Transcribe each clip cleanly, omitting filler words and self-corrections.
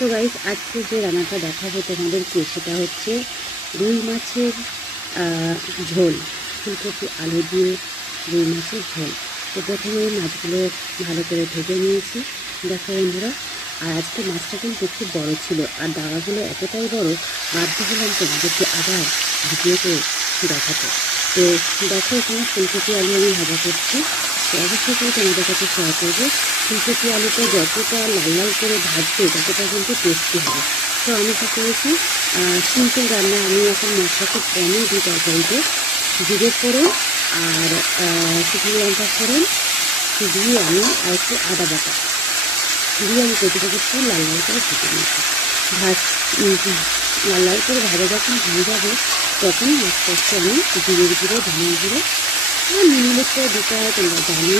তো গাইস, আজকে যে রান্নাটা দেখাবো তোমাদেরকে সেটা হচ্ছে রুই মাছের ঝোল, ফুলকপি আলু দিয়ে রুই মাছের ঝোল। তো প্রথমে মাছগুলো ভালো করে ভেজে নিয়েছি, দেখো বন্ধুরা। আর আজকে মাছটা কিন্তু খুব বড় ছিল, আর দাগাগুলো এতটাই বড়, বাধ্য হলাম তোমাদেরকে আবার ভিডিও করে দেখাতে। তো দেখো, এখানে ফুলকপি আলু আমি ভাজা করছি। তো অবশ্যই করে তোমাদের কাছে শেয়ার করবো, ফুলকপি আলুটা যতটা লাল লাল করে ভাজবে ততটা কিন্তু টেস্টি হবে। তো আমি কী করেছি, সিম্পল রান্না, আমি এখন মশলা খুব কমই দিই তরকারিতে। জিরে ফোড়ন আর শুকনো লঙ্কা ফোড়ন দিয়ে আমি আর একটু আদা বাটা দিয়ে আমি কেটে একটু লাল লাল করে ভেজে নিয়েছি। লাল লাল করে ভাজা যখন হয়ে যাবে তখন আস্তে আস্তে আমি জিরের গুঁড়ো, ধনের গুঁড়ো আর নুনের তো দিতে হয়, তোমরা জানি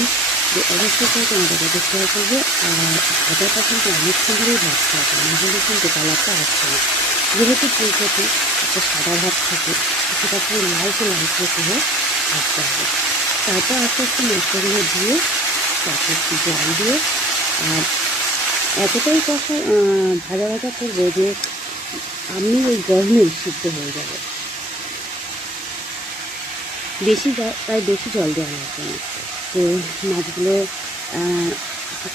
যে অবশ্যই করে তোমাদের কাছে শেয়ার করবো। আর ভাজাটা কিন্তু অনেকক্ষণ ধরেই ভাজতে হবে, নাহলে কিন্তু কালারটা আসছে না। যেহেতু ফুলকপি একটা সাদা ভাত থাকে, সেটা পুরো লালচে লালচে করে ভাজতে হবে। তারপর আস্তে আস্তে মশলাগুলো দিয়ে তারপর একটু জল দিয়ে আর এতটাই কষা ভাজা ভাজা করবো যে আমি ওই গরমে সিদ্ধ হয়ে যাবে। তাই বেশি জল দেওয়া লাগবে না। তো মাছগুলো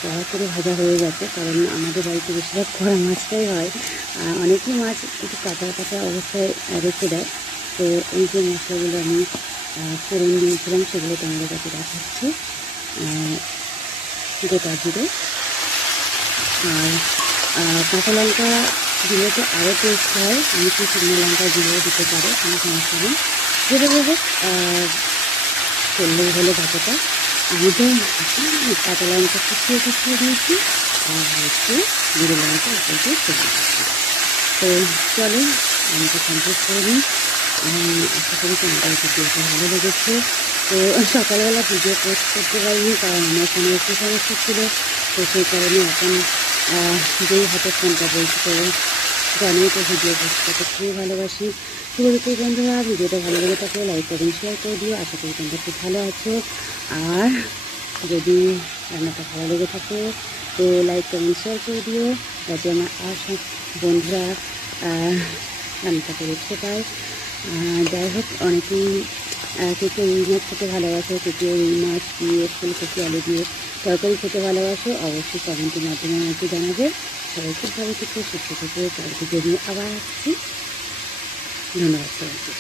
কড়া করে ভাজা হয়ে গেছে, কারণ আমাদের বাড়িতে বেশিরভাগ কড়া মাছটাই হয়। অনেকেই মাছ একটু কাঁচা কাঁচা অবস্থায় রেখে দেয়। তো এই যে মশলাগুলো আমি ফোড়ন দিয়েছিলাম সেগুলো তোমাদের কাছে দেখাচ্ছি। গোটা জিরে আর কাঁচা লঙ্কা দিলে তো আরও টেস্ট হয়, আমি কি শুকনো লঙ্কা দিলেও দিতে পারো, কোনো সমস্যা নেই। যেভাবে হোক করলেই হলো ভাজাটা। আমি তো কাঁচা লঙ্কা কুচিয়ে দিয়েছি আর একটু জিরে লঙ্কা উপর দিয়ে ছড়িয়ে দিচ্ছি। তো চলো আমি তো কমপ্লিট করে নিই। আশা করি তোমাদের ভিডিওটা ভালো লেগেছে। তো সকালবেলা ভিডিও পোস্ট করতে পারিনি, কারণ আমার ফোনে একটু সমস্যা ছিল। তো সেই কারণে এখন যেই হাতে ফোনটা বলছি, তো জানোই তো ভিডিও পোস্ট করতে খুবই ভালোবাসি। শুরুতে বন্ধুরা, ভিডিওটা ভালো লেগে থাকলে লাইক করুন, শেয়ার করে দিও। আশা করি তোমরা খুব ভালো আছো। আর যদি রান্নাটা ভালো লেগে থাকে তো লাইক কমেন্ট শেয়ার করে দিও, যাতে আমার আর সব বন্ধুরা রান্নাটাকে দেখতে পায়। যাই হোক, অনেকেই কেউ রুই মাছ খেতে ভালোবাসো, কেউ রুই মাছ দিয়ে ফুলকপি আলু দিয়ে তরকারি খেতে ভালোবাসো। অবশ্যই কমেন্টের মাধ্যমে আমাকে জানাবে। সবাই খুব ভালো থেকে সুস্থ থেকে, তার ভিডিও নিয়ে আবার আসছি। ধন্যবাদ সবাইকে।